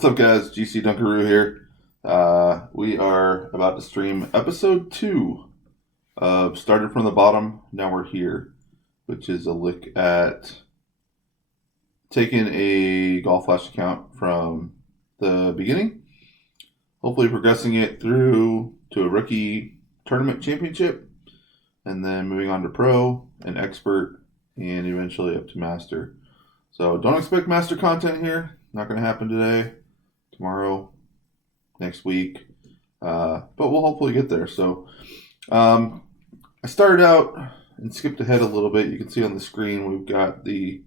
What's up, guys? GC Dunkaroo here. We are about to stream episode 2 of Started from the Bottom, Now We're Here, which is a look at taking a Golf Flash account from the beginning, hopefully progressing it through to a rookie tournament championship, and then moving on to pro and expert, and eventually up to master. So don't expect master content here. Not going to happen today, tomorrow, next week, but we'll hopefully get there. So I started out and skipped ahead a little bit. You can see on the screen we've got the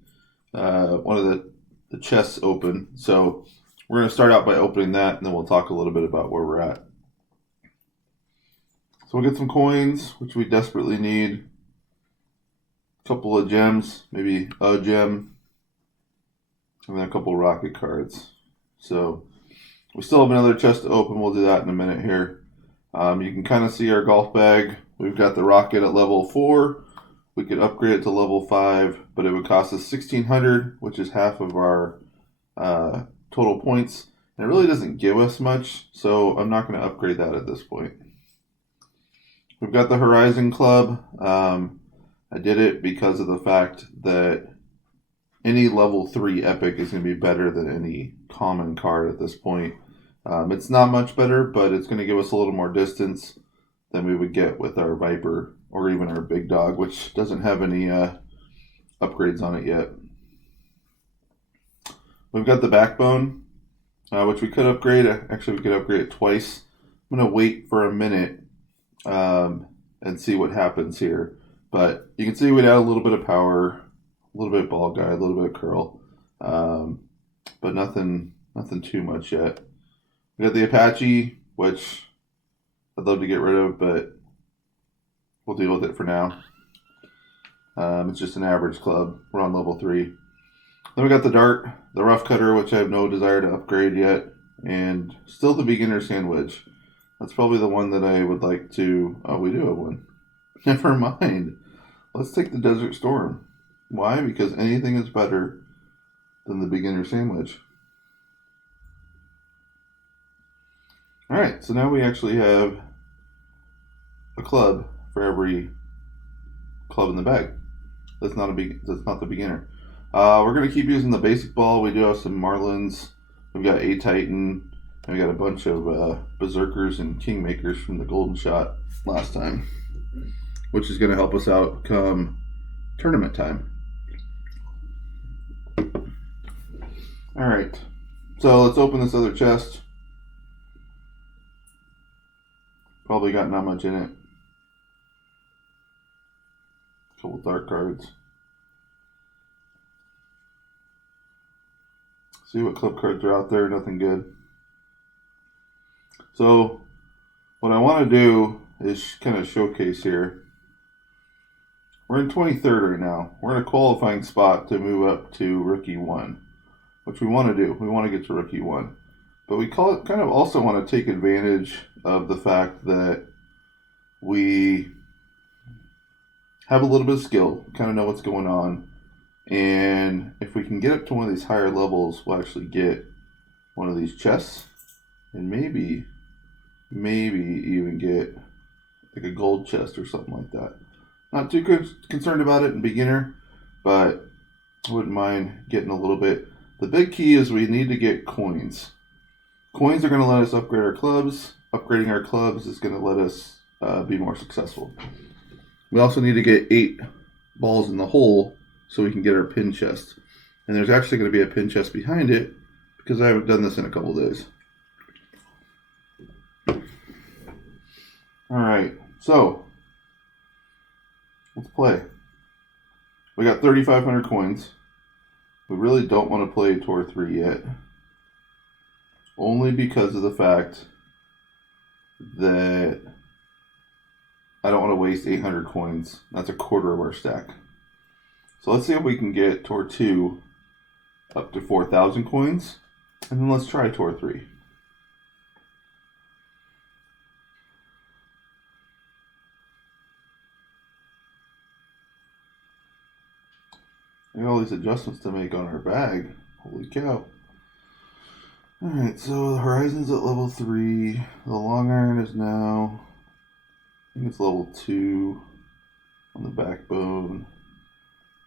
one of the chests open. So we're going to start out by opening that, and then we'll talk a little bit about where we're at. So we'll get some coins, which we desperately need. A couple of gems, maybe a gem, and then a couple of rocket cards. So we still have another chest to open. We'll do that in a minute here. You can kind of see our golf bag. We've got the rocket at level 4. We could upgrade it to level 5, but it would cost us 1,600, which is half of our total points. And it really doesn't give us much, so I'm not going to upgrade that at this point. We've got the Horizon Club. I did it because of the fact that any level 3 epic is going to be better than any common card at this point. It's not much better, but it's going to give us a little more distance than we would get with our Viper or even our Big Dog, which doesn't have any upgrades on it yet. We've got the Backbone, which we could upgrade. Actually, we could upgrade it twice. I'm going to wait for a minute and see what happens here. But you can see we'd add a little bit of power, a little bit of ball guide, a little bit of curl, but nothing too much yet. We got the Apache, which I'd love to get rid of, but we'll deal with it for now. It's just an average club. We're on level 3. Then we got the Dart, the Rough Cutter, which I have no desire to upgrade yet, and still the Beginner Sand Wedge. That's probably the one that I would like to... Oh, we do have one. Never mind. Let's take the Desert Storm. Why? Because anything is better than the Beginner Sand Wedge. Alright, so now we actually have a club for every club in the bag. That's not the beginner. We're going to keep using the basic ball. We do have some Marlins. We've got a Titan. And we got a bunch of Berserkers and Kingmakers from the Golden Shot last time, which is going to help us out come tournament time. Alright, so let's open this other chest. Probably got not much in it. A couple dark cards. See what club cards are out there. Nothing good. So what I want to do is kind of showcase here. We're in 23rd right now. We're in a qualifying spot to move up to Rookie 1, which we want to do. We want to get to Rookie 1. But we kind of also want to take advantage of the fact that we have a little bit of skill, kind of know what's going on. And if we can get up to one of these higher levels, we'll actually get one of these chests. And maybe even get like a gold chest or something like that. Not too concerned about it in beginner, but I wouldn't mind getting a little bit. The big key is we need to get coins. Coins are going to let us upgrade our clubs. Upgrading our clubs is going to let us be more successful. We also need to get 8 balls in the hole so we can get our pin chest. And there's actually going to be a pin chest behind it because I haven't done this in a couple days. Alright, so let's play. We got 3,500 coins. We really don't want to play Tour 3 yet. Only because of the fact that I don't want to waste 800 coins. That's a quarter of our stack. So let's see if we can get Tour 2 up to 4,000 coins. And then let's try Tour 3. I got all these adjustments to make on our bag. Holy cow. Alright, so the horizon's at level 3. The long iron is now, I think it's level 2 on the backbone.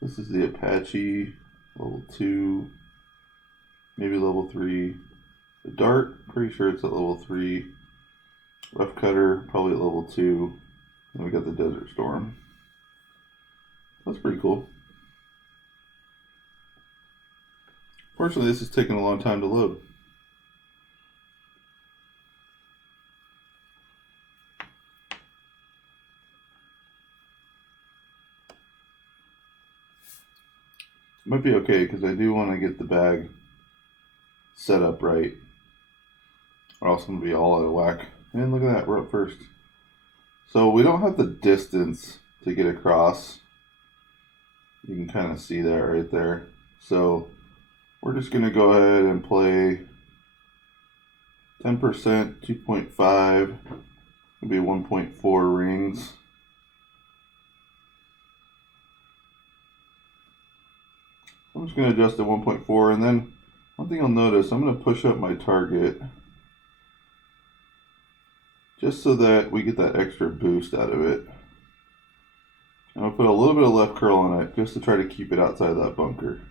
This is the Apache, level 2, maybe level 3. The dart, pretty sure it's at level 3. Rough cutter, probably at level 2. And we got the Desert Storm. That's pretty cool. Fortunately, this is taking a long time to load. Might be okay because I do want to get the bag set up right, or else I'm going to be all out of whack. And look at that, we're up first. So we don't have the distance to get across. You can kind of see that right there. So we're just going to go ahead and play 10%, 2.5, maybe 1.4 rings. I'm just going to adjust to 1.4, and then one thing you'll notice, I'm going to push up my target just so that we get that extra boost out of it. And I'll put a little bit of left curl on it just to try to keep it outside of that bunker.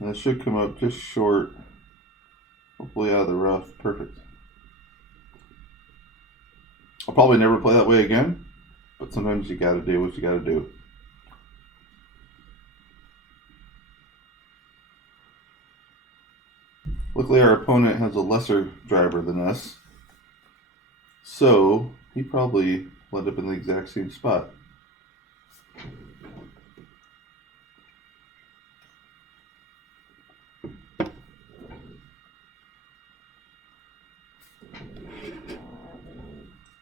And it should come up just short, hopefully out of the rough. Perfect. I'll probably never play that way again, but sometimes you gotta do what you gotta do. Luckily our opponent has a lesser driver than us, so he probably will end up in the exact same spot.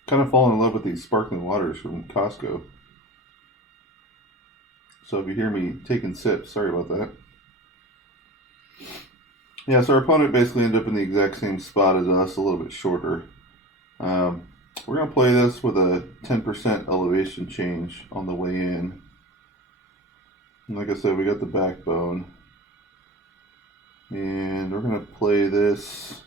Kind of fallen in love with these sparkling waters from Costco. So if you hear me taking sips, sorry about that. Yeah, so our opponent basically ended up in the exact same spot as us, a little bit shorter. We're going to play this with a 10% elevation change on the way in. And like I said, we got the backbone. And we're going to play this,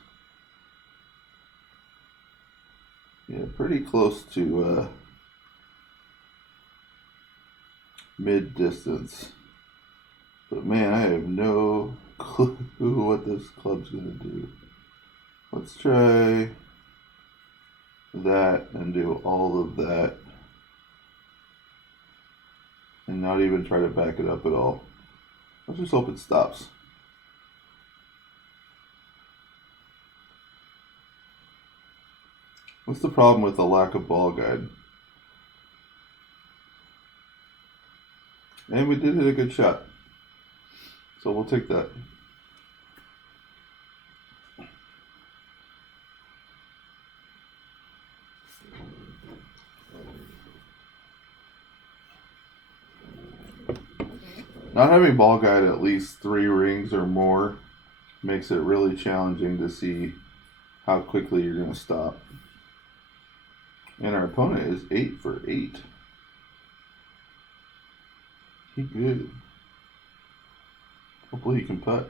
yeah, pretty close to mid distance. But man, I have no clue what this club's gonna do. Let's try that and do all of that and not even try to back it up at all. Let's just hope it stops. What's the problem with the lack of ball guide? And we did hit a good shot, so we'll take that. Not having ball guide at least 3 rings or more makes it really challenging to see how quickly you're going to stop. And our opponent is 8 for 8. He good. Hopefully he can putt.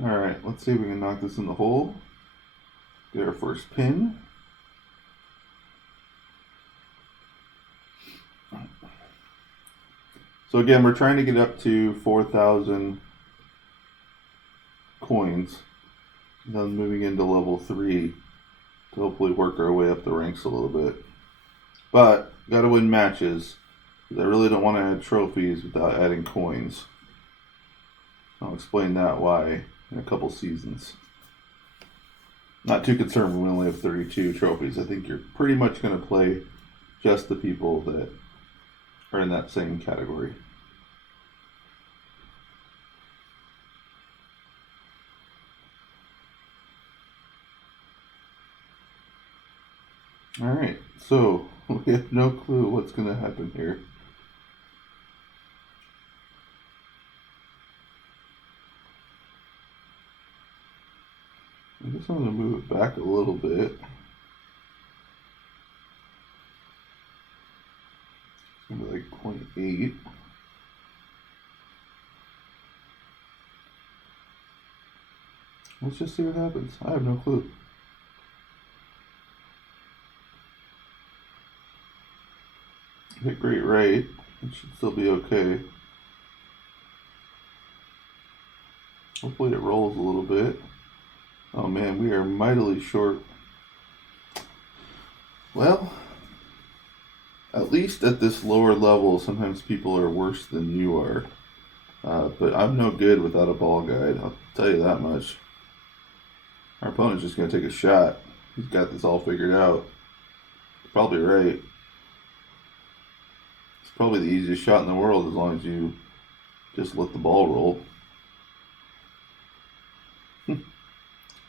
Alright, let's see if we can knock this in the hole. Get our first pin. So again, we're trying to get up to 4,000 coins. Then moving into level 3 to hopefully work our way up the ranks a little bit. But, gotta win matches. I really don't want to add trophies without adding coins. I'll explain that why in a couple seasons. Not too concerned when we only have 32 trophies. I think you're pretty much going to play just the people that are in that same category. Alright, so we have no clue what's going to happen here. guess I'm going to move it back a little bit. It's going to be like 0.8. Let's just see what happens. I have no clue. Hit great right. It should still be okay. Hopefully it rolls a little bit. Oh man, we are mightily short. Well, at least at this lower level, sometimes people are worse than you are. But I'm no good without a ball guide, I'll tell you that much. Our opponent's just going to take a shot. He's got this all figured out. He's probably right. It's probably the easiest shot in the world as long as you just let the ball roll.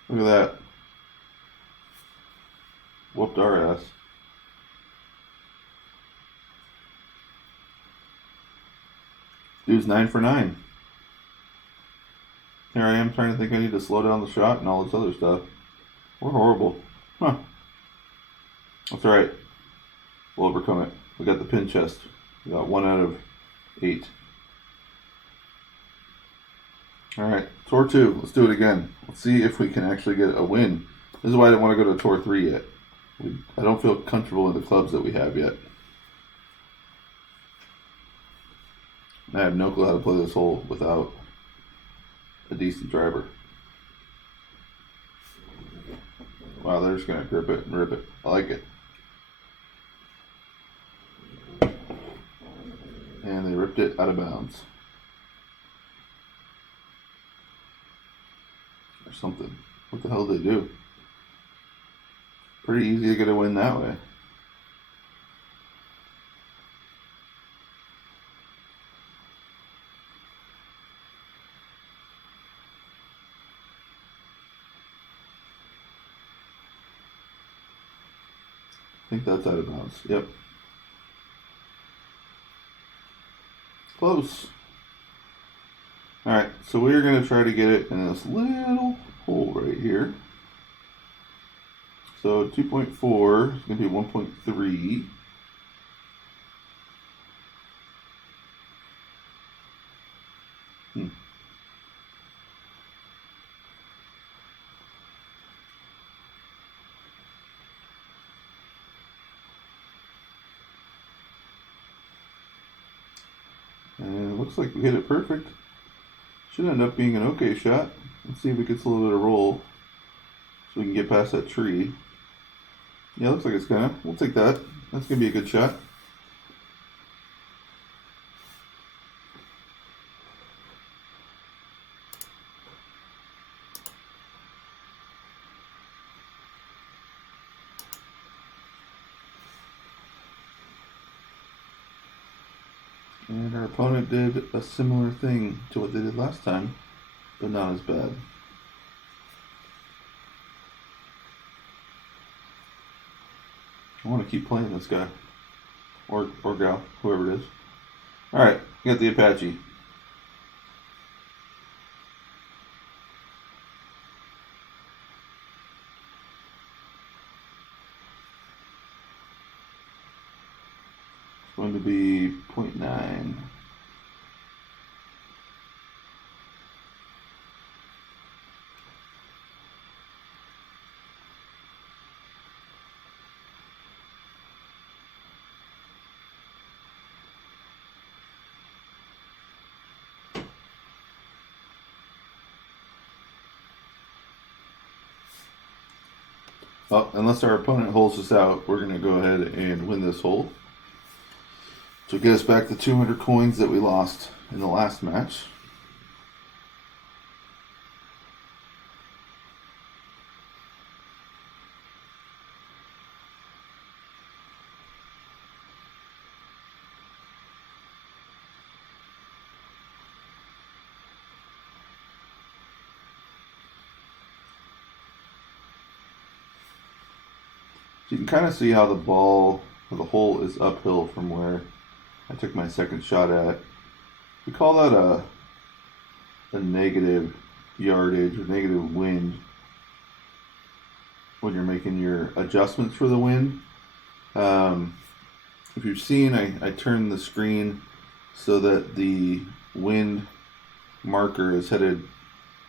Look at that. Whooped our ass. Dude's 9 for 9. Here I am trying to think I need to slow down the shot and all this other stuff. We're horrible. Huh. That's alright. We'll overcome it. We got the pin chest. We got 1 out of 8. Alright, Tour 2. Let's do it again. Let's see if we can actually get a win. This is why I didn't want to go to Tour 3 yet. I don't feel comfortable in the clubs that we have yet. I have no clue how to play this hole without a decent driver. Wow, they're just going to grip it and rip it. I like it. And they ripped it out of bounds. Or something. What the hell did they do? Pretty easy to get a win that way. I think that's out of bounds. Yep. Close. Alright, so we're going to try to get it in this little hole right here. So 2.4 is going to be 1.3. And it looks like we hit it perfect. Should end up being an okay shot. Let's see if it gets a little bit of roll so we can get past that tree. Yeah, looks like it's gonna. We'll take that. That's gonna be a good shot. And our opponent did a similar thing to what they did last time, but not as bad. I want to keep playing this guy. Or gal, whoever it is. Alright, got the Apache. It's going to be 0.9. Well, unless our opponent holds us out, we're going to go ahead and win this hole. So get us back the 200 coins that we lost in the last match. So you can kind of see how the ball, or the hole is uphill from where I took my second shot at. We call that a negative yardage or negative wind. when you're making your adjustments for the wind. If you've seen, I turned the screen so that the wind marker is headed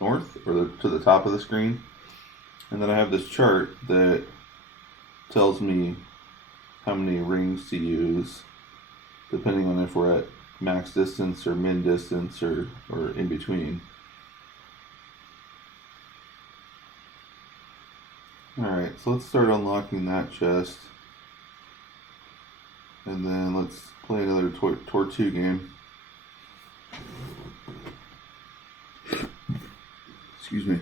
north, or to the top of the screen. And then I have this chart that tells me how many rings to use, depending on if we're at max distance or min distance or in between. Alright, so let's start unlocking that chest. And then let's play another Tor 2 game. Excuse me.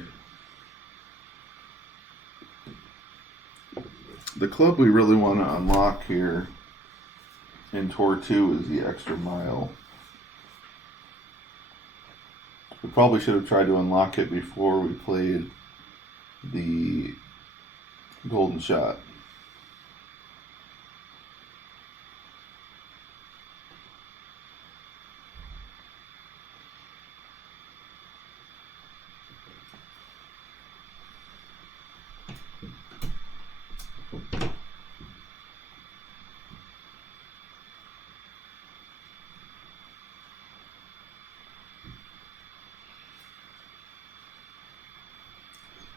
The club we really want to unlock here in Tor 2 is the extra mile. We probably should have tried to unlock it before we played the golden shot.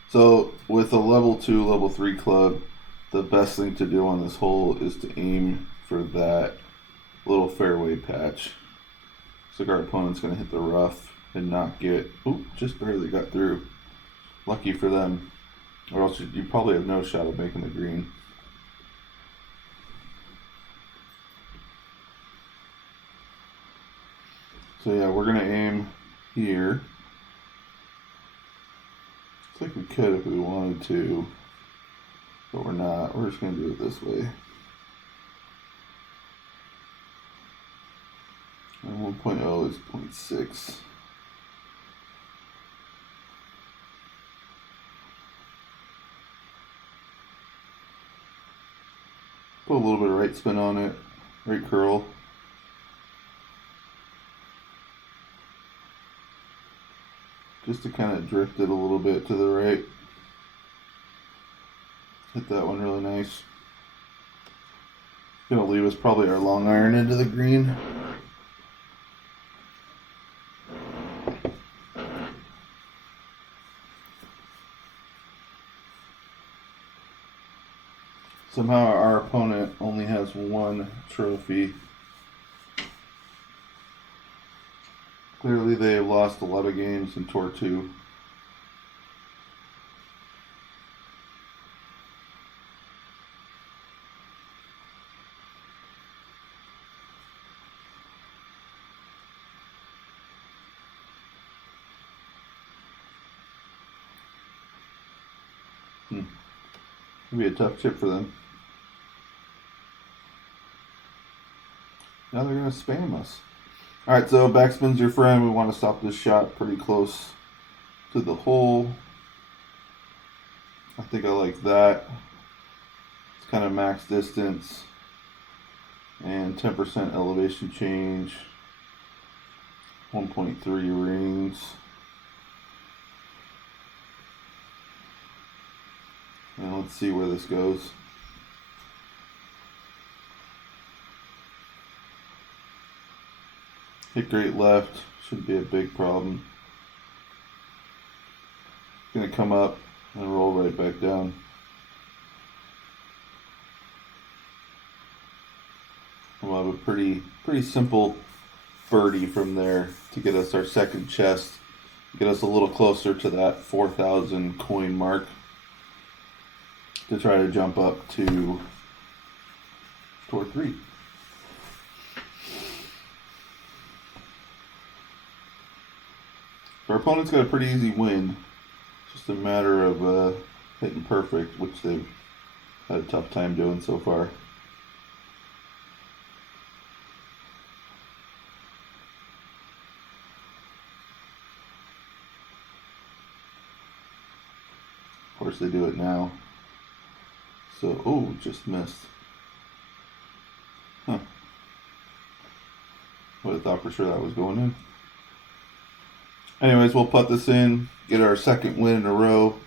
So with a level 2, level 3 club, the best thing to do on this hole is to aim for that little fairway patch. So our opponent's going to hit the rough and not get, just barely got through. Lucky for them. Or else you probably have no shot of making the green. So yeah, we're going to aim here. It's like we could if we wanted to, but we're not. We're just going to do it this way. And 1.0 is 0.6. Put a little bit of right spin on it, right curl. Just to kind of drift it a little bit to the right. Hit that one really nice. Gonna leave us probably our long iron into the green. Somehow our opponent only has one trophy. Clearly they have lost a lot of games in Tor 2. It'll be a tough chip for them. Now they're going to spam us. Alright, so backspin's your friend. We want to stop this shot pretty close to the hole. I think I like that. It's kind of max distance and 10% elevation change. 1.3 rings. And let's see where this goes. Hit great left, shouldn't be a big problem. Gonna come up and roll right back down. We'll have a pretty simple birdie from there to get us our second chest, get us a little closer to that 4,000 coin mark to try to jump up to Tor 3. Our opponent's got a pretty easy win. It's just a matter of hitting perfect, which they've had a tough time doing so far. Of course they do it now. So, just missed. Huh. Would have thought for sure that was going in. Anyways, we'll put this in, get our second win in a row.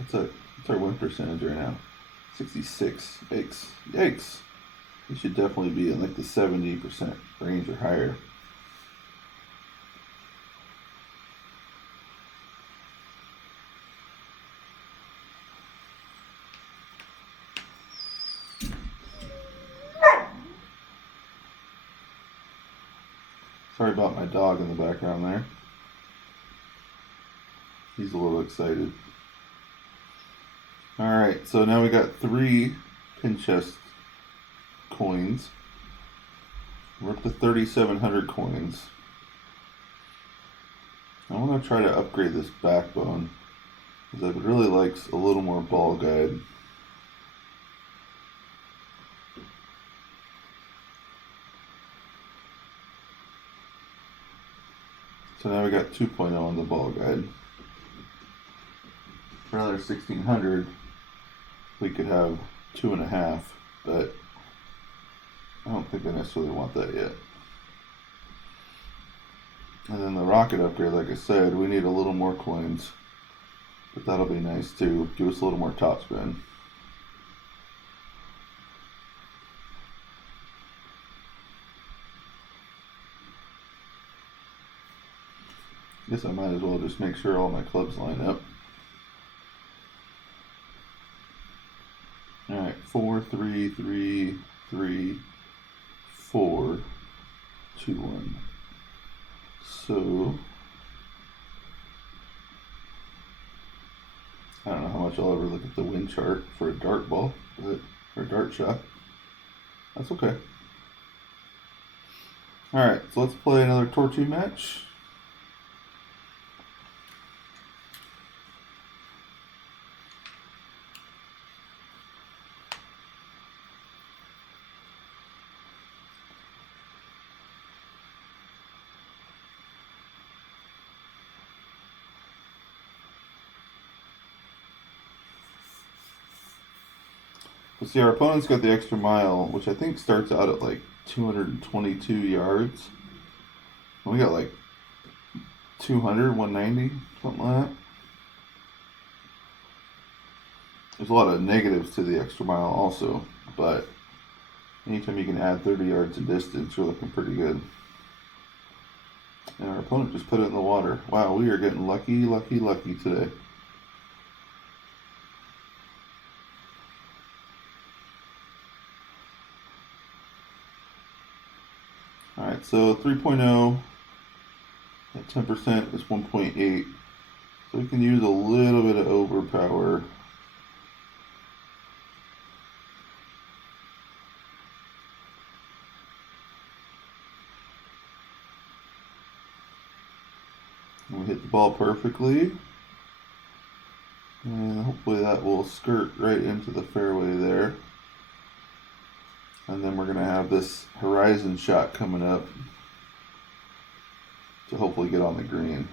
What's our win percentage right now? 66. Yikes. Yikes. We should definitely be in like the 70% range or higher. Sorry about my dog in the background there. He's a little excited. Alright, so now we got 3 pin chest coins. We're up to 3,700 coins. I want to try to upgrade this backbone because it really likes a little more ball guide. So now we got 2.0 on the ball guide. For another 1,600, we could have 2.5, but I don't think I necessarily want that yet. And then the rocket upgrade, like I said, we need a little more coins, but that'll be nice too. Give us a little more top spin. Guess I might as well just make sure all my clubs line up. Alright, 4, 3, 3, 3, 4, 2, 1. So, I don't know how much I'll ever look at the win chart for a dart ball, but or a dart shot. That's okay. Alright, so let's play another Tortue match. So see, our opponent's got the extra mile, which I think starts out at like 222 yards. And we got like 200, 190, something like that. There's a lot of negatives to the extra mile also, but anytime you can add 30 yards of distance, you're looking pretty good. And our opponent just put it in the water. Wow, we are getting lucky, lucky, lucky today. Alright, so 3.0 at 10% is 1.8. So we can use a little bit of overpower. And we hit the ball perfectly. And hopefully that will skirt right into the fairway there. And then we're going to have this horizon shot coming up to hopefully get on the green.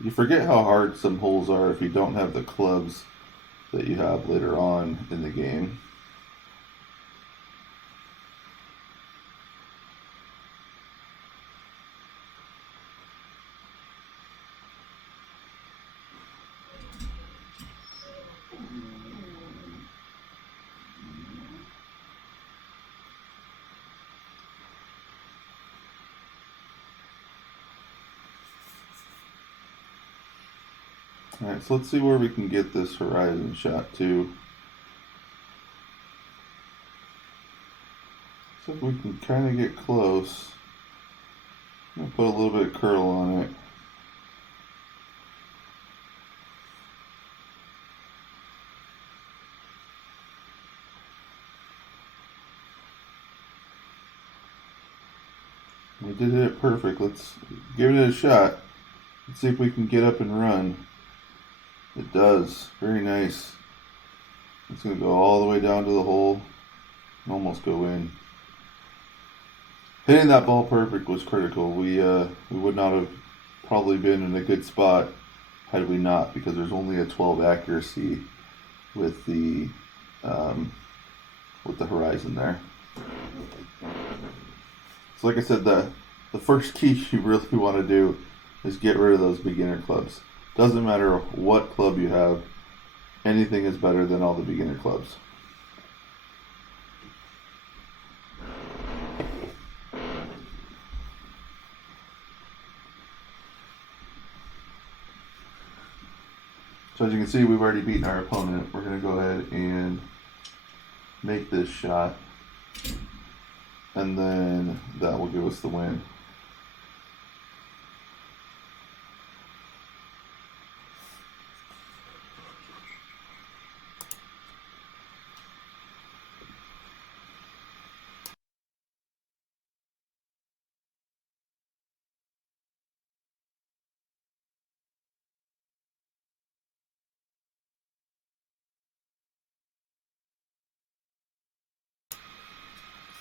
You forget how hard some holes are if you don't have the clubs that you have later on in the game. Alright, so let's see where we can get this horizon shot to. So if we can kind of get close. I'm going to put a little bit of curl on it. We did hit it perfect. Let's give it a shot. Let's see if we can get up and run. It does. Very nice. It's going to go all the way down to the hole and almost go in. Hitting that ball perfect was critical. We would not have probably been in a good spot had we not, because there's only a 12 accuracy with the horizon there. So like I said, the first key you really want to do is get rid of those beginner clubs. Doesn't matter what club you have, anything is better than all the beginner clubs. So as you can see, we've already beaten our opponent. We're going to go ahead and make this shot, and then that will give us the win.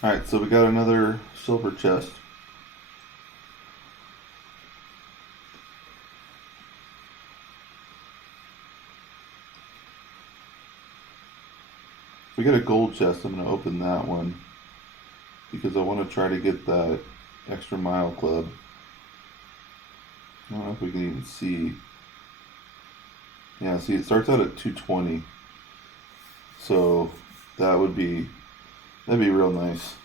Alright, so we got another silver chest. If we get a gold chest, I'm going to open that one because I want to try to get that extra mile club. I don't know if we can even see. Yeah, see, it starts out at 220. So that'd be real nice.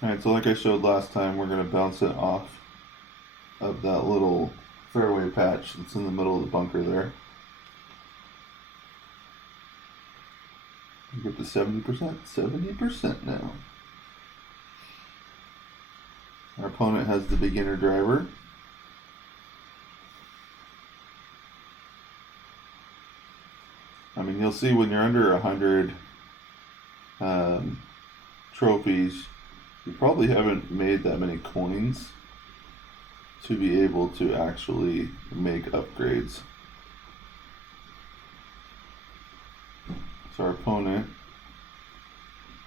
Alright, so like I showed last time, we're going to bounce it off of that little fairway patch that's in the middle of the bunker there. Get to 70%. 70% now. Our opponent has the beginner driver. I mean, you'll see when you're under 100 trophies, you probably haven't made that many coins to be able to actually make upgrades. So our opponent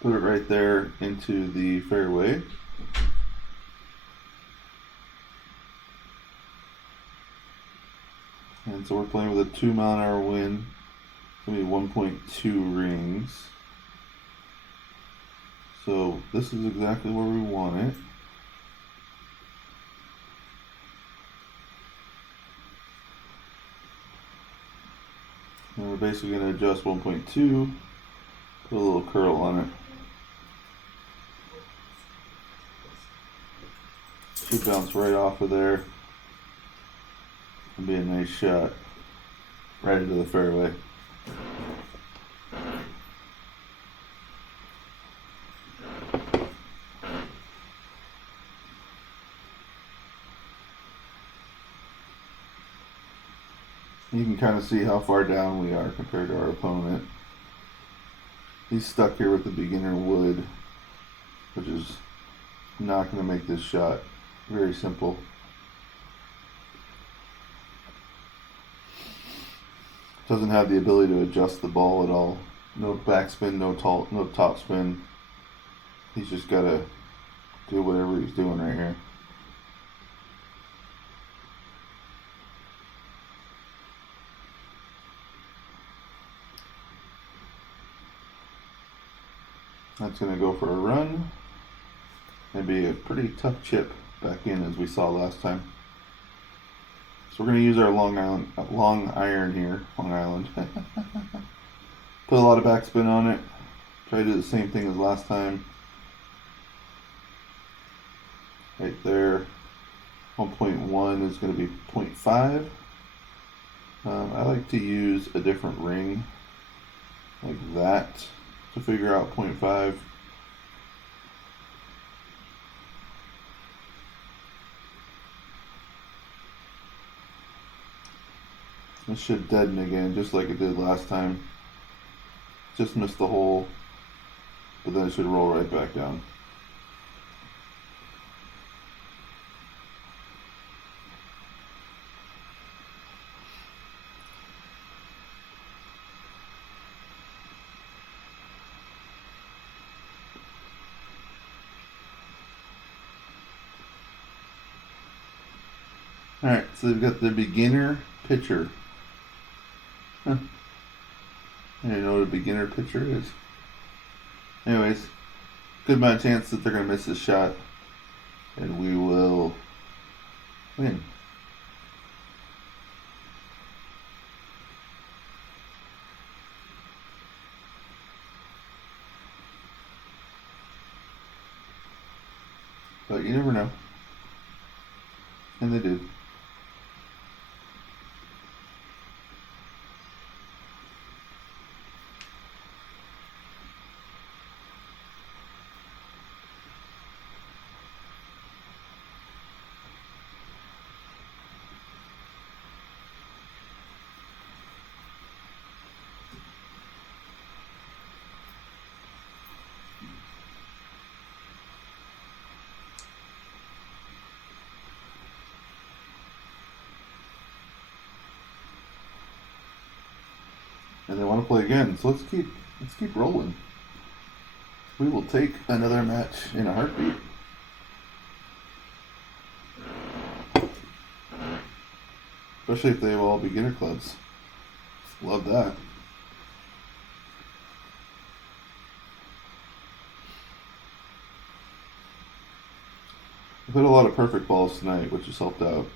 put it right there into the fairway. And so we're playing with a 2-mile-an-hour wind. It's going to be 1.2 rings. So this is exactly where we want it. And we're basically going to adjust 1.2, put a little curl on it. Should bounce right off of there and be a nice shot right into the fairway. You can kind of see how far down we are compared to our opponent. He's stuck here with the beginner wood, which is not going to make this shot very simple. Doesn't have the ability to adjust the ball at all. No backspin, no top spin. He's just got to do whatever he's doing right here. That's going to go for a run and be a pretty tough chip back in as we saw last time. So we're going to use our long iron here. Long Island. Put a lot of backspin on it. Try to do the same thing as last time. Right there. 1.1 is going to be 0.5. I like to use a different ring like that to figure out 0.5. This should deaden again, just like it did last time. Just missed the hole, but then it should roll right back down. Alright, so we've got the beginner pitcher. Huh. I don't know what a beginner pitcher is. Anyways, good amount of chance that they're going to miss this shot, and we will win. But you never know. And they did. And they want to play again, so let's keep rolling. We will take another match in a heartbeat. Especially if they have all beginner clubs. Love that. We put a lot of perfect balls tonight, which has helped out.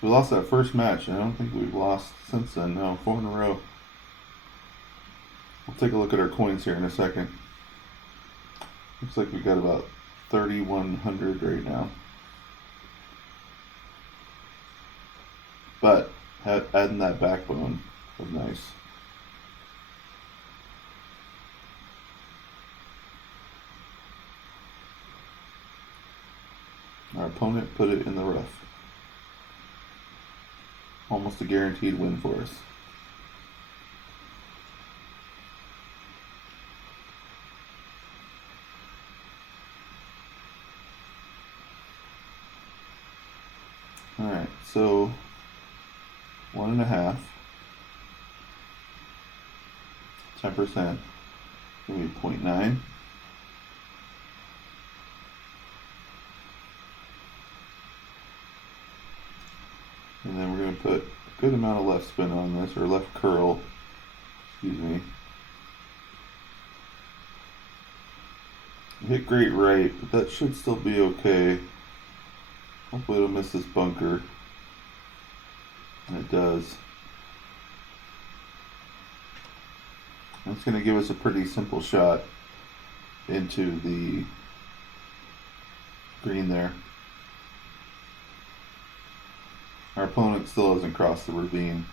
We lost that first match, and I don't think we've lost since then. No, 4 in a row. We'll take a look at our coins here in a second. Looks like we got about 3,100 right now. But adding that backbone was nice. Our opponent put it in the rough. Almost a guaranteed win for us. Alright, so 1.5, 10%, gonna be 0.9. And then we're going to put a good amount of left spin on this, or left curl, excuse me. Hit great right, but that should still be okay. Hopefully it'll miss this bunker. And it does. That's going to give us a pretty simple shot into the green there. Our opponent still hasn't crossed the ravine.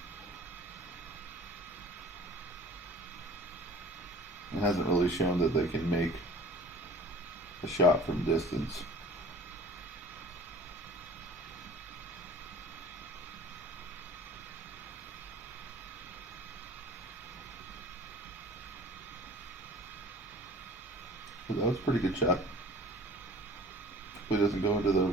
It hasn't really shown that they can make a shot from distance. So that was a pretty good shot. Hopefully it doesn't go into the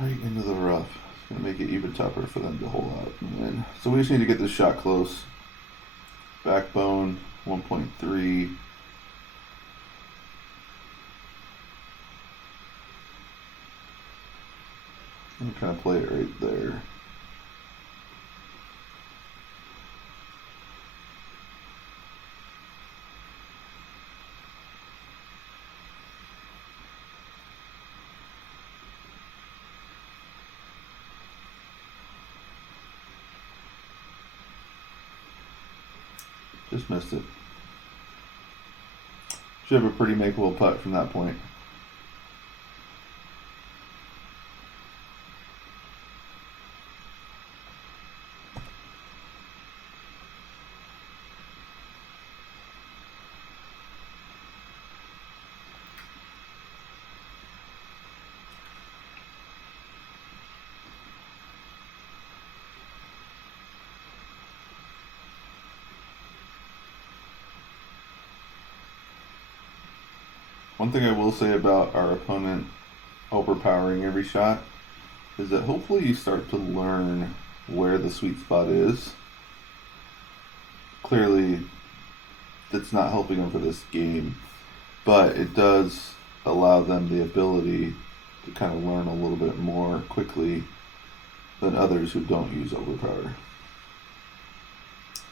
right into the rough. It's going to make it even tougher for them to hold out and win. So we just need to get this shot close. Backbone 1.3. And kind of play it right there. Just missed it. Should have a pretty makeable putt from that point. One thing I will say about our opponent overpowering every shot is that hopefully you start to learn where the sweet spot is. Clearly, that's not helping them for this game, but it does allow them the ability to kind of learn a little bit more quickly than others who don't use overpower.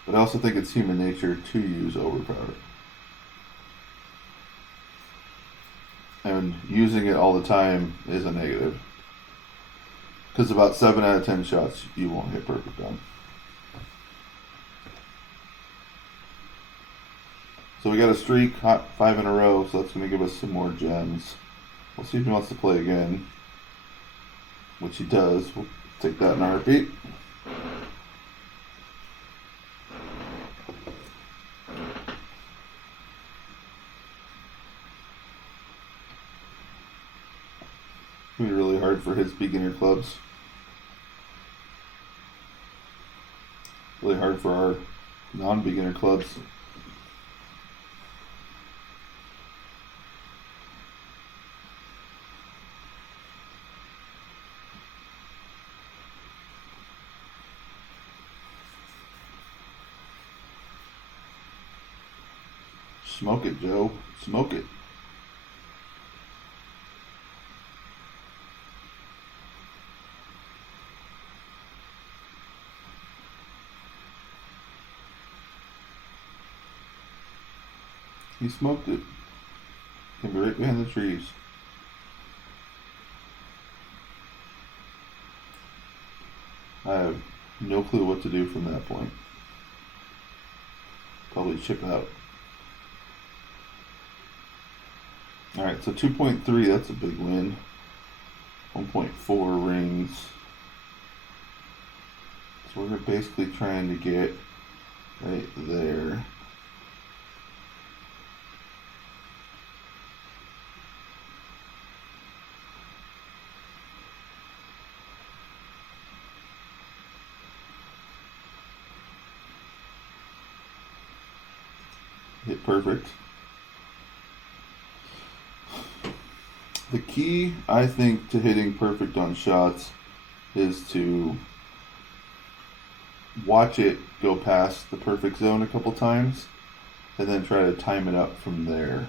But I also think it's human nature to use overpower. And using it all the time is a negative. Because about 7 out of 10 shots you won't hit perfect on. So we got a streak, hot 5 in a row, so that's going to give us some more gems. We'll see if he wants to play again, which he does. We'll take that in a heartbeat. It's going to be really hard for his beginner clubs. Really hard for our non-beginner clubs. Smoke it, Joe. Smoke it. He smoked it. Can be right behind the trees. I have no clue what to do from that point. Probably chip out. Alright, so 2.3, that's a big win. 1.4 rings. So we're basically trying to get right there. Hit perfect. The key, I think, to hitting perfect on shots is to watch it go past the perfect zone a couple times and then try to time it up from there.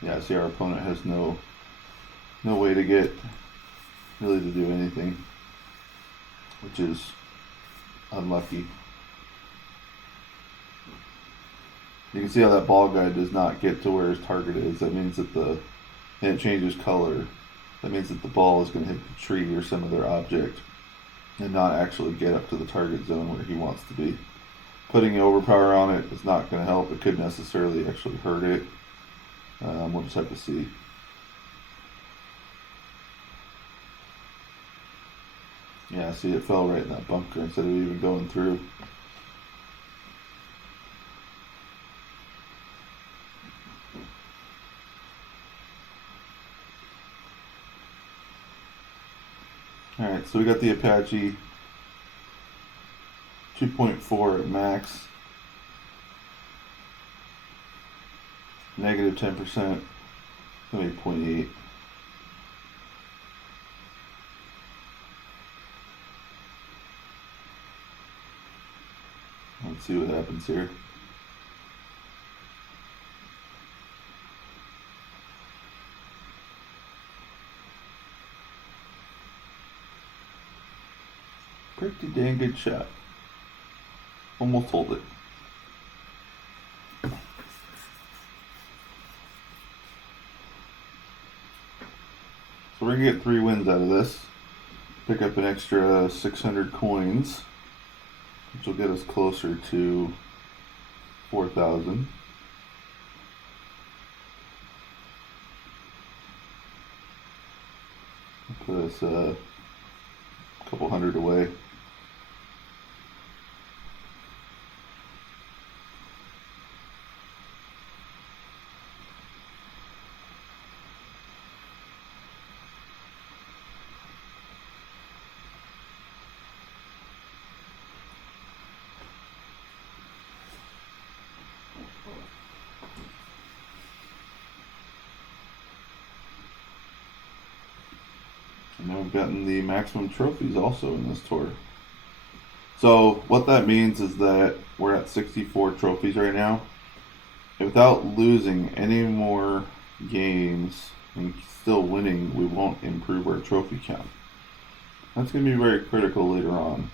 Yeah, see, our opponent has no way to get really to do anything, which is unlucky. You can see how that ball guy does not get to where his target is. That means that and it changes color. That means that the ball is going to hit the tree or some other object and not actually get up to the target zone where he wants to be. Putting overpower on it is not going to help. It could necessarily actually hurt it. We'll just have to see. Yeah, see, it fell right in that bunker instead of even going through. Alright, so we got the Apache 2.4 at max. Negative 10%. Maybe 0.8. Let's see what happens here. Pretty dang good shot. Almost hold it. So we're going to get 3 wins out of this. Pick up an extra 600 coins, which will get us closer to 4,000. Put us a couple hundred away. And now we've gotten the maximum trophies also in this tour. So what that means is that we're at 64 trophies right now. without losing any more games and still winning, we won't improve our trophy count. That's going to be very critical later on.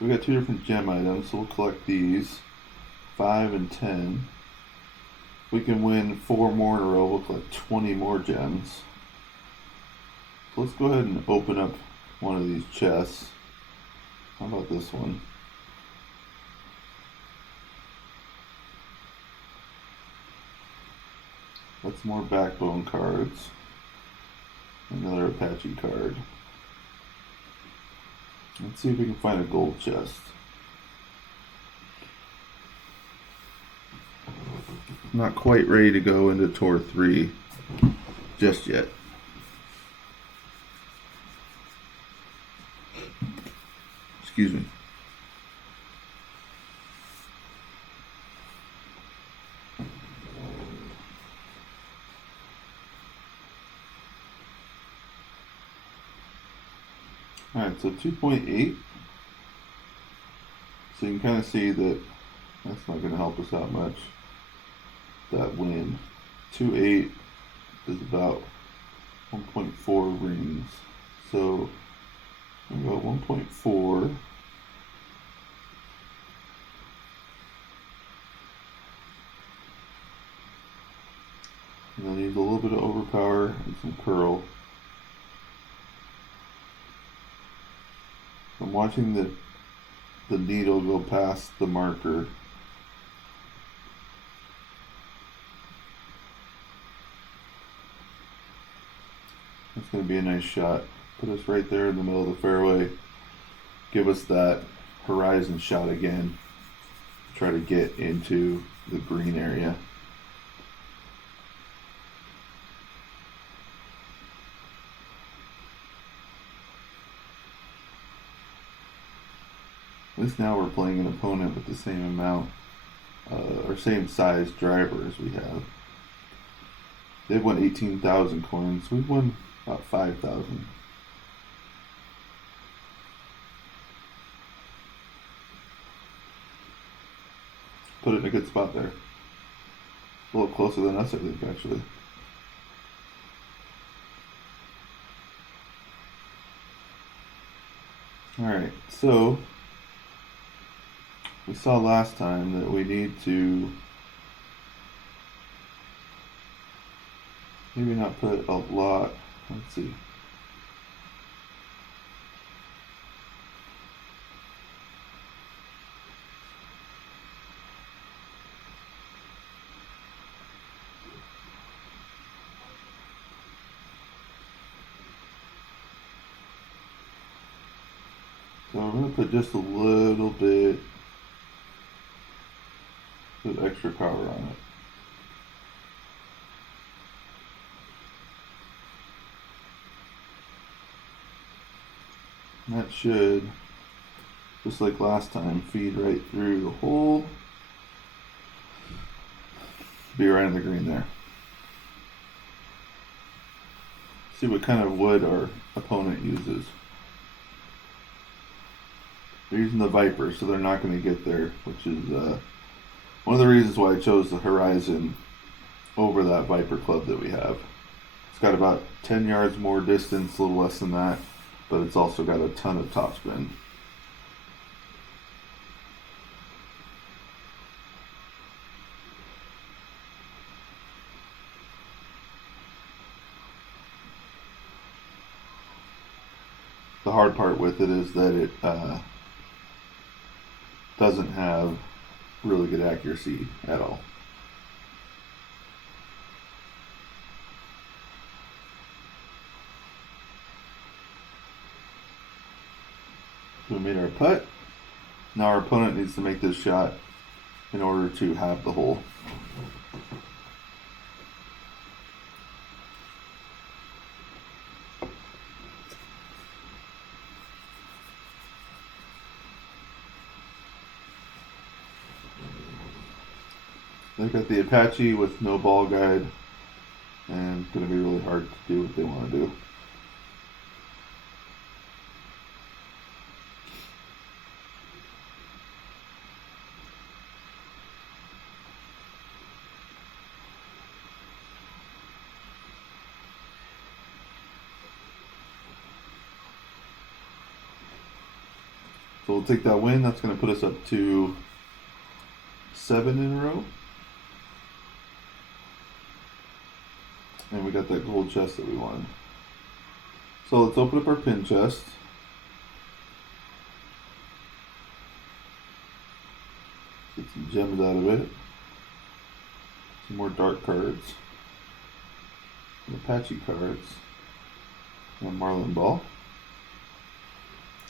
We got 2 different gem items, so we'll collect these 5 and 10. We can win 4 more in a row, we'll collect 20 more gems. So let's go ahead and open up one of these chests. How about this one? That's more backbone cards. Another Apache card. Let's see if we can find a gold chest. Not quite ready to go into Tour 3 just yet. Excuse me. Alright, so 2.8. So you can kind of see that that's not going to help us out much. That win. 2.8 is about 1.4 rings. So we got 1.4. And then use a little bit of overpower and some curl. I'm watching the needle go past the marker. That's going to be a nice shot. Put us right there in the middle of the fairway. Give us that horizon shot again. Try to get into the green area. At least now we're playing an opponent with the same amount, or same size driver as we have. They've won 18,000 coins. We've won about 5,000. Put it in a good spot there. A little closer than us, I think, actually. Alright, so we saw last time that we need to maybe not put a lot. Let's see. So I'm going to put just a little bit of extra power on it. And that should, just like last time, feed right through the hole. Be right in the green there. See what kind of wood our opponent uses. They're using the Viper, so they're not going to get there, which is one of the reasons why I chose the Horizon over that Viper club that we have. It's got about 10 yards more distance, a little less than that, but it's also got a ton of topspin. The hard part with it is that it doesn't have really good accuracy at all. We made our putt. Now our opponent needs to make this shot in order to have the hole. They've got the Apache with no ball guide, and it's going to be really hard to do what they want to do. So we'll take that win. That's going to put us up to 7 in a row. And we got that gold chest that we wanted. So let's open up our pin chest. Get some gems out of it. Some more dark cards. Some Apache cards. And a Marlin ball.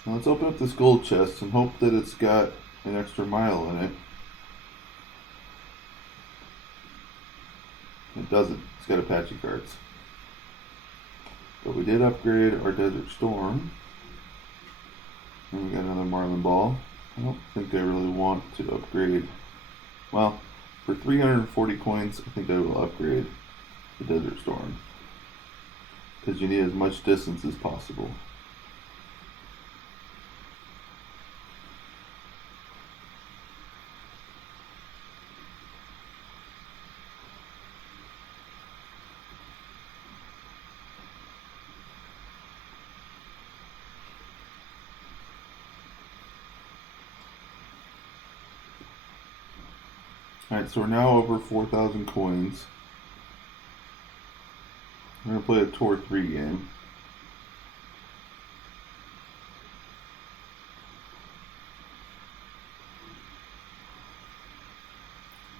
Now let's open up this gold chest and hope that it's got an extra mile in it. It doesn't. It's got Apache cards. But we did upgrade our Desert Storm. And we got another Marlin ball. I don't think I really want to upgrade. Well, for 340 coins, I think I will upgrade the Desert Storm. Because you need as much distance as possible. Alright, so we're now over 4,000 coins. We're going to play a Tour 3 game.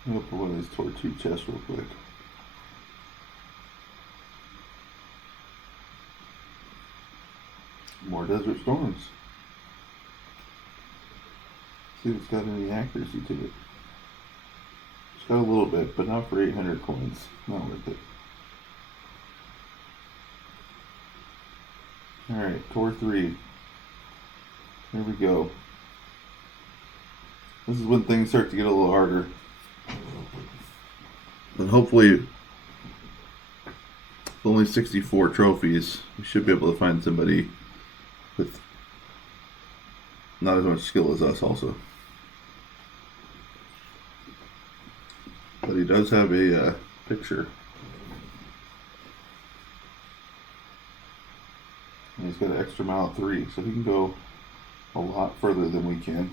I'm going to put one of these Tour 2 chests real quick. More Desert Storms. See if it's got any accuracy to it. It's got a little bit, but not for 800 coins. Not worth it. Alright, Tour 3. Here we go. This is when things start to get a little harder. And hopefully, with only 64 trophies, we should be able to find somebody with not as much skill as us also. But he does have a picture. And he's got an extra mile 3, so he can go a lot further than we can.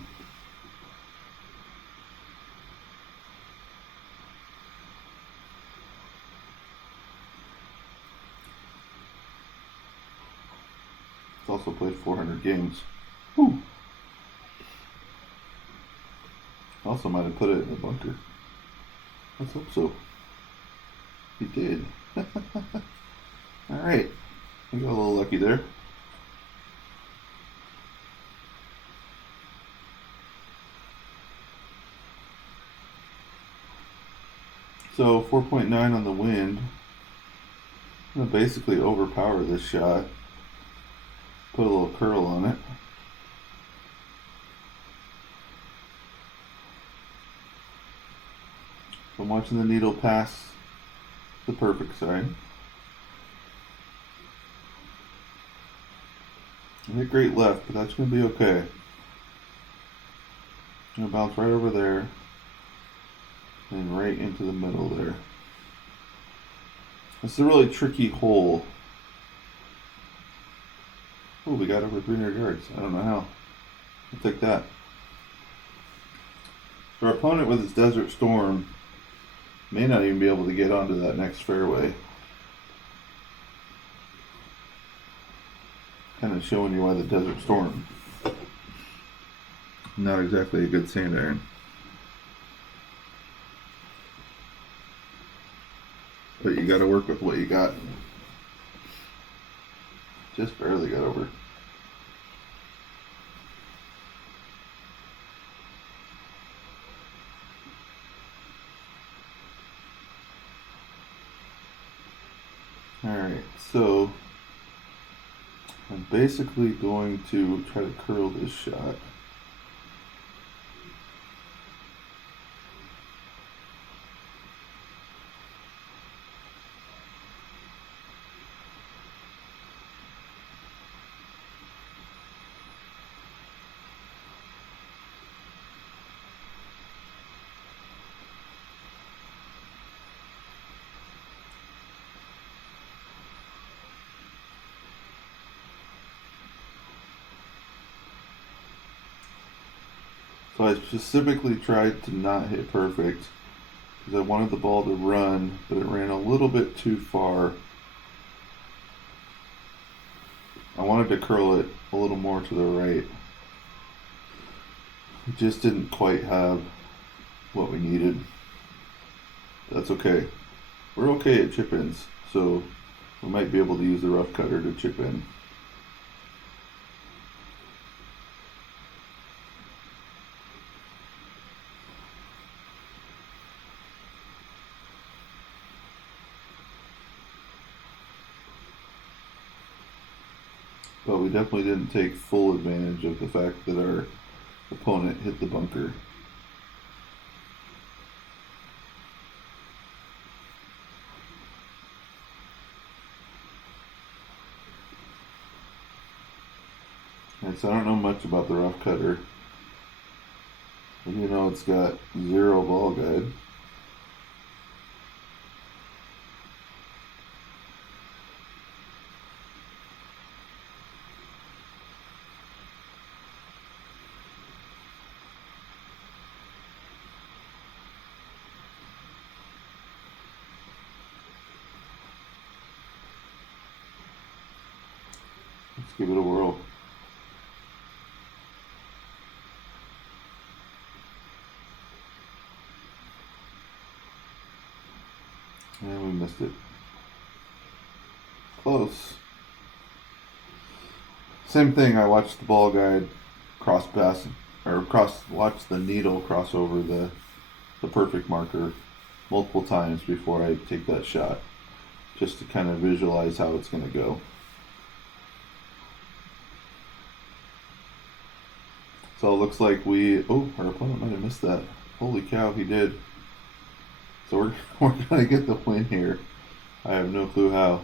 He's also played 400 games. Whew. Also might have put it in a bunker. Let's hope so. He did. Alright. We got a little lucky there. So 4.9 on the wind. I'm going to basically overpower this shot. Put a little curl on it. I'm watching the needle pass the perfect side. I hit great left, but that's going to be okay. I'm going to bounce right over there and right into the middle there. It's a really tricky hole. Oh, we got over 300 yards. I don't know how. I'll take that. So our opponent with his Desert Storm may not even be able to get onto that next fairway. Kind of showing you why the Desert Storm. Not exactly a good sand iron. But you got to work with what you got. Just barely got over. Alright, so I'm basically going to try to curl this shot. So I specifically tried to not hit perfect because I wanted the ball to run, but it ran a little bit too far. I wanted to curl it a little more to the right. It just didn't quite have what we needed. That's okay. We're okay at chip ins, so we might be able to use the rough cutter to chip in. But we definitely didn't take full advantage of the fact that our opponent hit the bunker. And so I don't know much about the rough cutter. But you know it's got 0 ball guide. Let's give it a whirl. And we missed it. Close. Same thing, I watched the ball guide cross pass, or watch the needle cross over the perfect marker multiple times before I take that shot, just to kind of visualize how it's going to go. So it looks like our opponent might have missed that. Holy cow, he did. So we're going to get the win here. I have no clue how.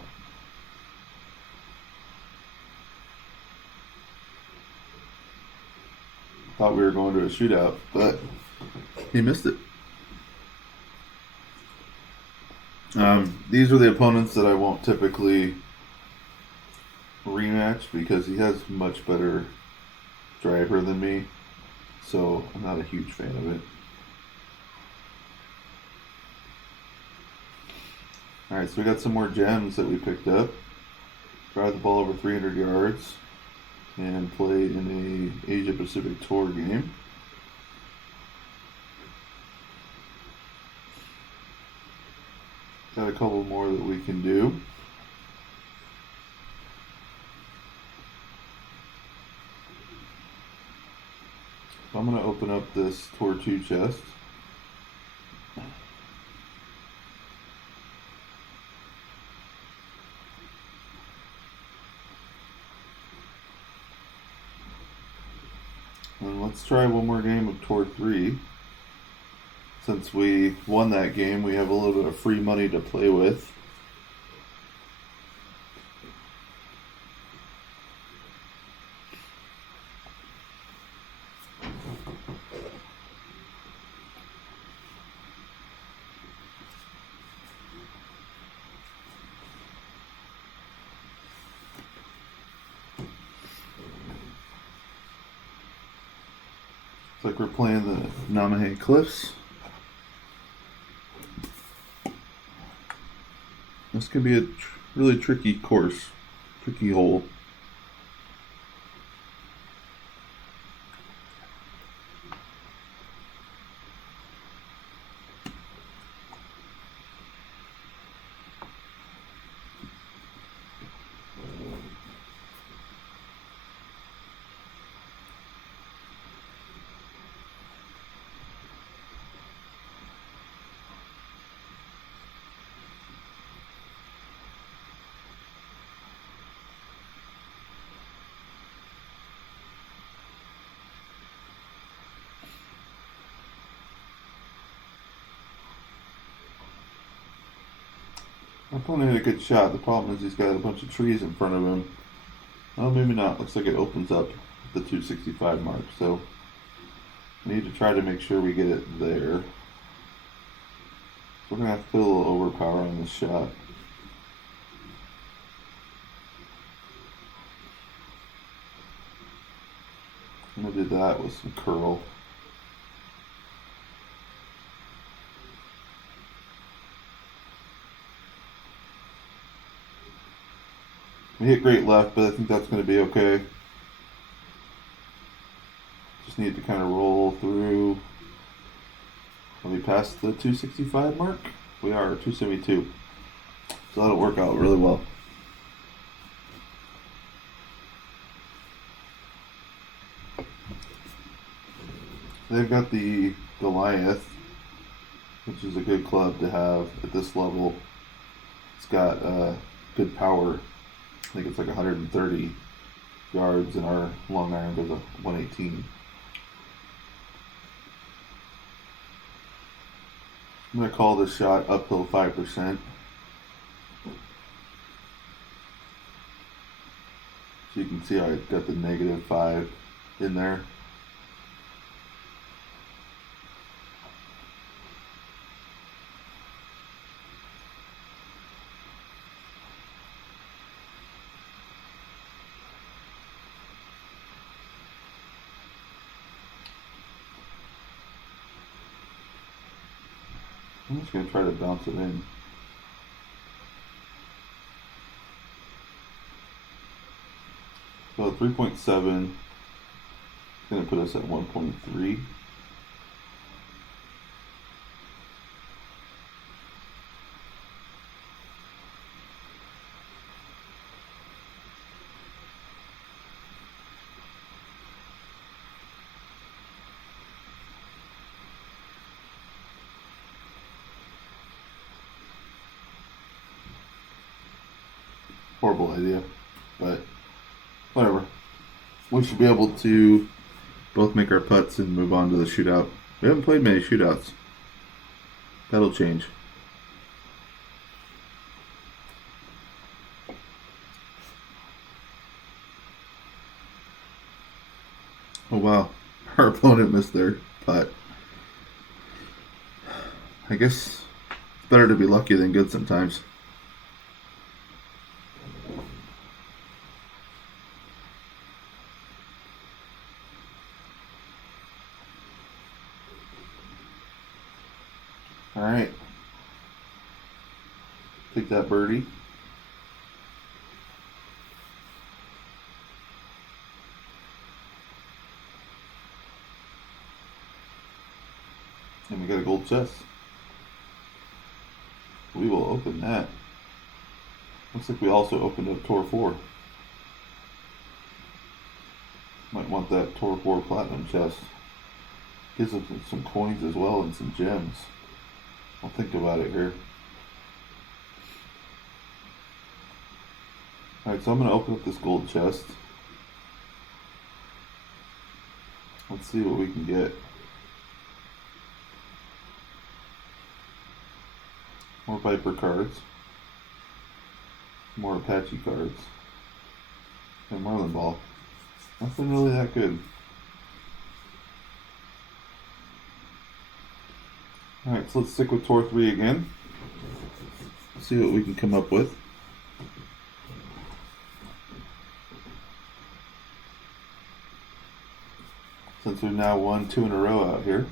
Thought we were going to a shootout, but he missed it. These are the opponents that I won't typically rematch because he has much better driver than me, so I'm not a huge fan of it. Alright, so we got some more gems that we picked up. Drive the ball over 300 yards and play in a Asia Pacific Tour game. Got a couple more that we can do. I'm going to open up this Tour 2 chest. And let's try one more game of Tour 3. Since we won that game, we have a little bit of free money to play with. It's like we're playing the Namahe Cliffs. This could be a really tricky course, tricky hole. My opponent had a good shot. The problem is he's got a bunch of trees in front of him. Well, maybe not. Looks like it opens up at the 265 mark. So we need to try to make sure we get it there. So we're going to have to put a little overpower on this shot. I'm going to do that with some curl. We hit great left, but I think that's going to be okay. Just need to kind of roll through. Are we past the 265 mark? We are, 272. So that'll work out really well. They've got the Goliath, which is a good club to have at this level. It's got good power. I think it's like 130 yards, and our long iron goes a 118. I'm going to call this shot uphill 5%. So you can see I got the -5 in there. I'm just going to try to bounce it in. So 3.7 is going to put us at 1.3. Horrible idea, but whatever. We should be able to both make our putts and move on to the shootout. We haven't played many shootouts. That'll change. Oh wow, our opponent missed their putt. I guess it's better to be lucky than good sometimes. All right, take that birdie. And we got a gold chest. We will open that. Looks like we also opened up Tour 4. Might want that Tour 4 Platinum chest. Gives us some coins as well and some gems. I'll think about it here. Alright, so I'm going to open up this gold chest. Let's see what we can get. More Viper cards. More Apache cards. And Marlin Ball. Nothing really that good. Alright, so let's stick with Tour 3 again. See what we can come up with. Since we've now won 2 in a row out here.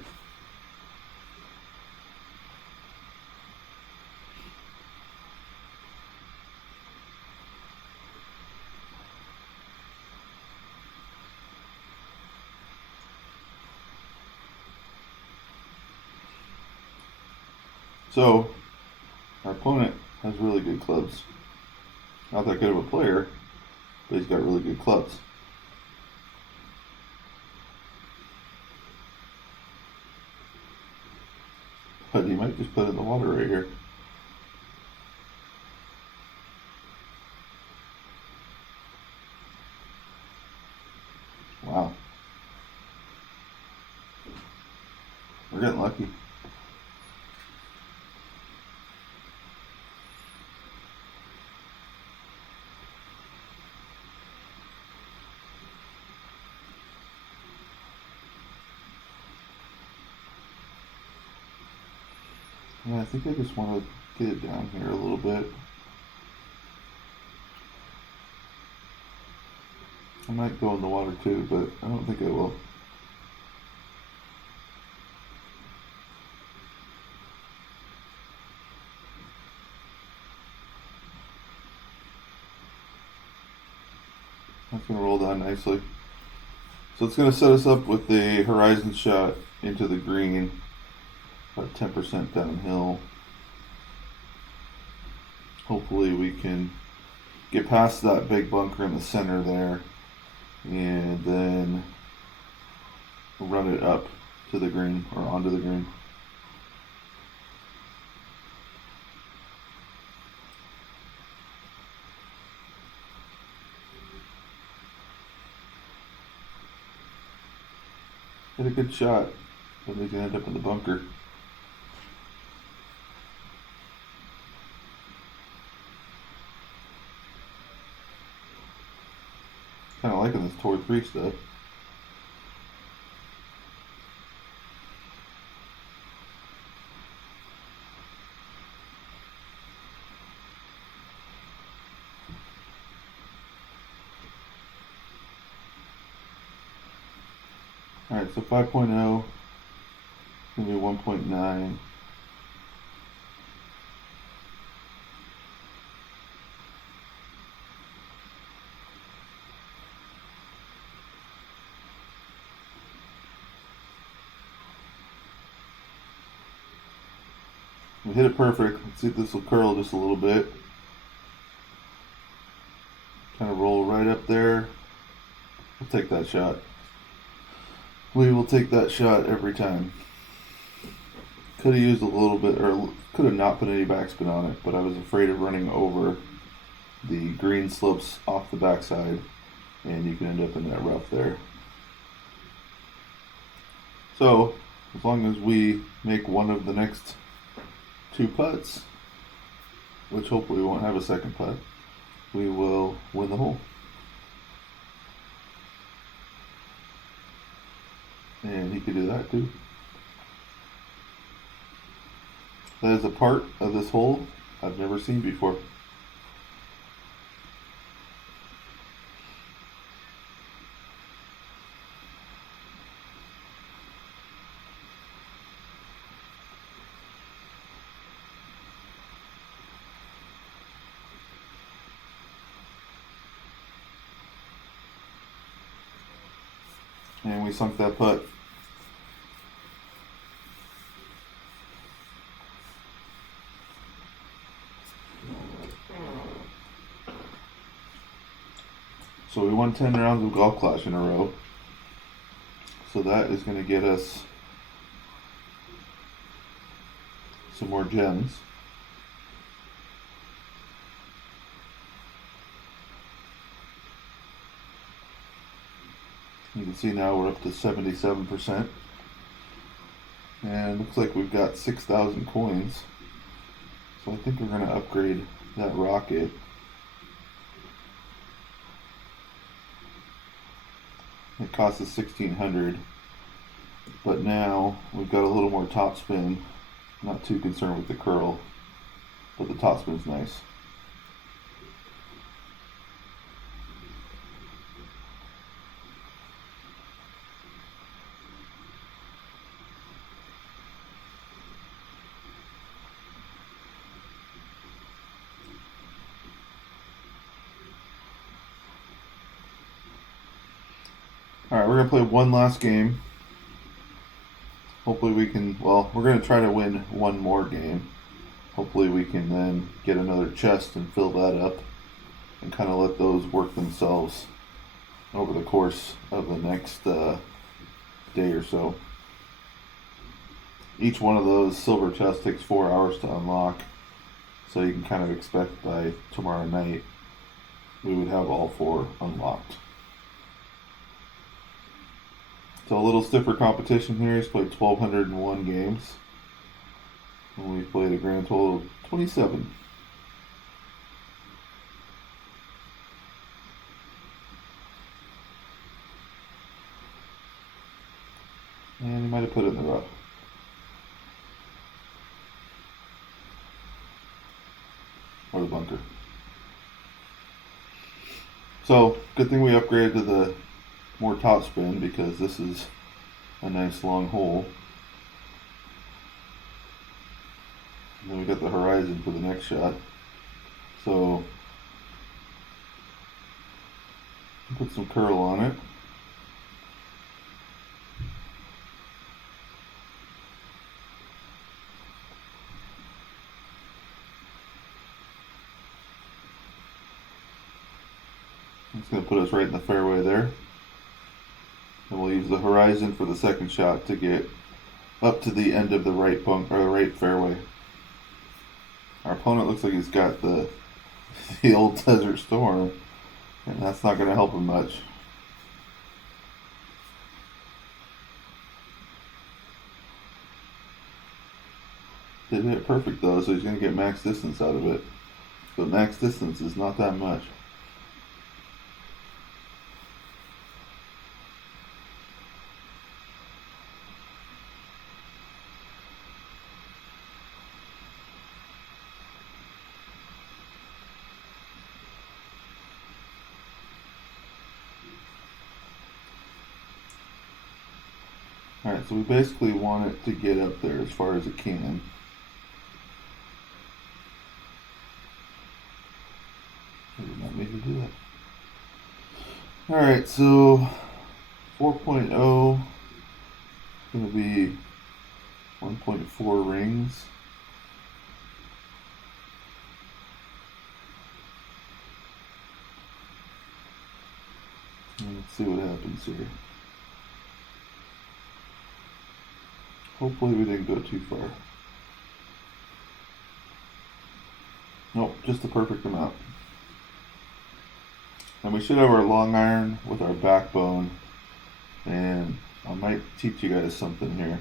So, our opponent has really good clubs. Not that good of a player, but he's got really good clubs. But he might just put it in the water right here. Wow. We're getting lucky. Yeah, I think I just want to get it down here a little bit. I might go in the water too, but I don't think I will. That's going to roll down nicely. So it's going to set us up with the horizon shot into the green, about 10% downhill. Hopefully we can get past that big bunker in the center there and then run it up to the green or onto the green. Hit a good shot, but we can end up in the bunker. Kind of liking this toward 3 stuff. Alright, so 5.0 going to be 1.9. We hit it perfect. Let's see if this will curl just a little bit. Kind of roll right up there. We'll take that shot. We will take that shot every time. Could have used a little bit, or could have not put any backspin on it, but I was afraid of running over the green slopes off the backside, and you can end up in that rough there. So, as long as we make one of the next 2 putts, which hopefully we won't have a second putt, we will win the hole. And he could do that too. That is a part of this hole I've never seen before. And we sunk that putt. So we won 10 rounds of Golf Clash in a row. So that is going to get us some more gems. You can see now we're up to 77%. And looks like we've got 6,000 coins. So I think we're going to upgrade that rocket. It cost us 1,600. But now we've got a little more topspin. Not too concerned with the curl, but the topspin's nice. Alright, we're going to play one last game. Hopefully we can, well, we're going to try to win one more game. Hopefully we can then get another chest and fill that up and kind of let those work themselves over the course of the next day or so. Each one of those silver chests takes 4 hours to unlock, so you can kind of expect by tomorrow night we would have all 4 unlocked. So a little stiffer competition here. He's played 1,201 games. And we played a grand total of 27. And he might have put it in the rough. Or the bunker. So, good thing we upgraded to the more topspin, because this is a nice long hole. And then we got the horizon for the next shot. So Put some curl on it. It's going to put us right in the fairway there. And we'll use the horizon for the second shot to get up to the end of the right bunk or the right fairway. Our opponent looks like he's got the old Desert Storm, and that's not going to help him much. Did hit it perfect though, so he's going to get max distance out of it. But max distance is not that much. Alright, so we basically want it to get up there as far as it can. I did not mean to do that. Alright, so 4.0 is going to be 1.4 rings. Let's see what happens here. Hopefully we didn't go too far. Nope, just the perfect amount. And we should have our long iron with our backbone. And I might teach you guys something here.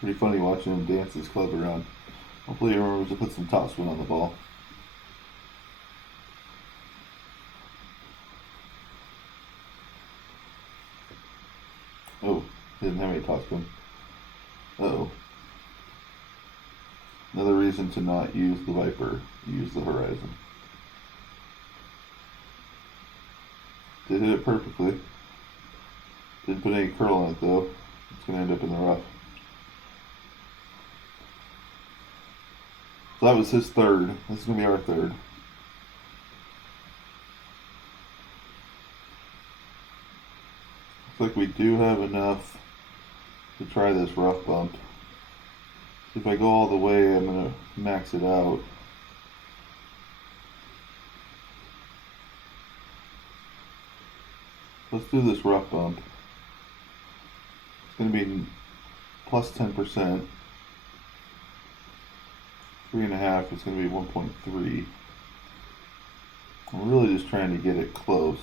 Pretty funny watching him dance his club around. Hopefully he remembers to put some topspin on the ball. Oh, he didn't have any topspin. Uh-oh. Another reason to not use the Viper, use the Horizon. Did hit it perfectly. Didn't put any curl on it though. It's going to end up in the rough. So that was his third. This is going to be our third. Looks like we do have enough to try this rough bump. So if I go all the way, I'm going to max it out. Let's do this rough bump. It's going to be plus 10%. 3.5 is going to be 1.3. I'm really just trying to get it close.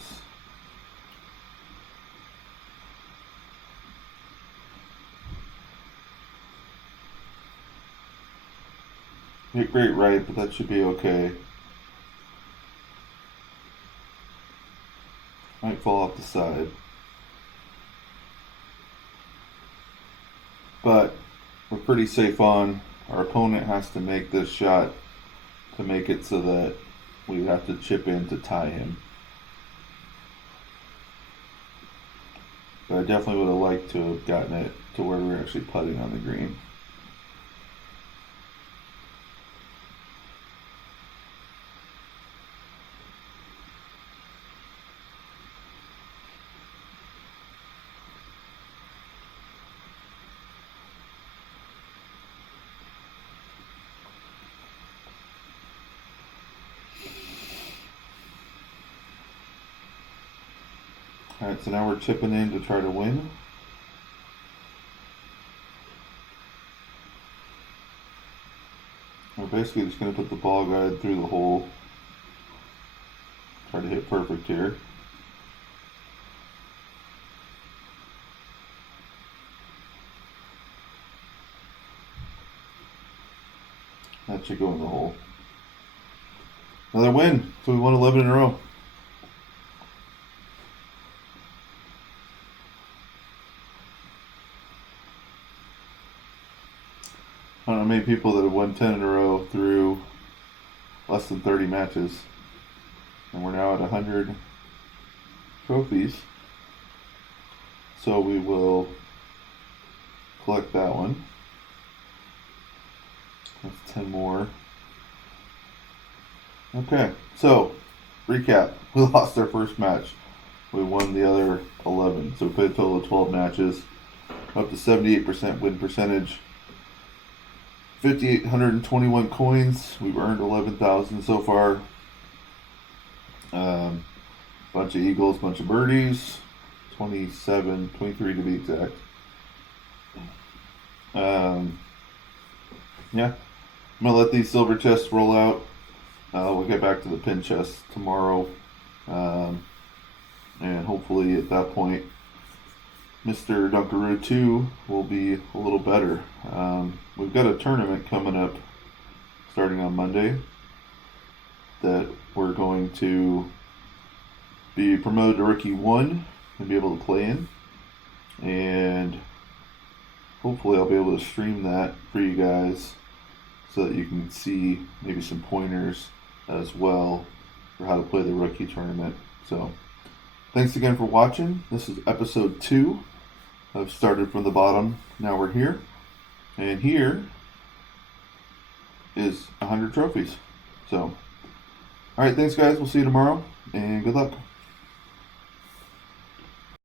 Hit great right, but that should be okay. Might fall off the side. But we're pretty safe on. Our opponent has to make this shot to make it so that we would have to chip in to tie him. But I definitely would have liked to have gotten it to where we were actually putting on the green. Alright, so now we're chipping in to try to win. We're basically just going to put the ball guide through the hole. Try to hit perfect here. That should go in the hole. Another win. So we won 11 in a row. I don't know many people that have won 10 in a row through less than 30 matches. And we're now at 100 trophies. So we will collect that one. That's 10 more. Okay, so recap. We lost our first match. We won the other 11. So we played a total of 12 matches. Up to 78% win percentage. 5,821 coins. We've earned 11,000 so far. Bunch of eagles, bunch of birdies. 27, 23 to be exact. Yeah. I'm going to let these silver chests roll out. We'll get back to the pin chest tomorrow. And hopefully at that point, Mr. Dunkaroo 2 will be a little better. We've got a tournament coming up starting on Monday that we're going to be promoted to Rookie 1 and be able to play in. And hopefully I'll be able to stream that for you guys so that you can see maybe some pointers as well for how to play the rookie tournament. So thanks again for watching. This is episode 2. I've started from the bottom. Now we're here. And here is 100 trophies. So, alright, thanks guys. We'll see you tomorrow. And good luck.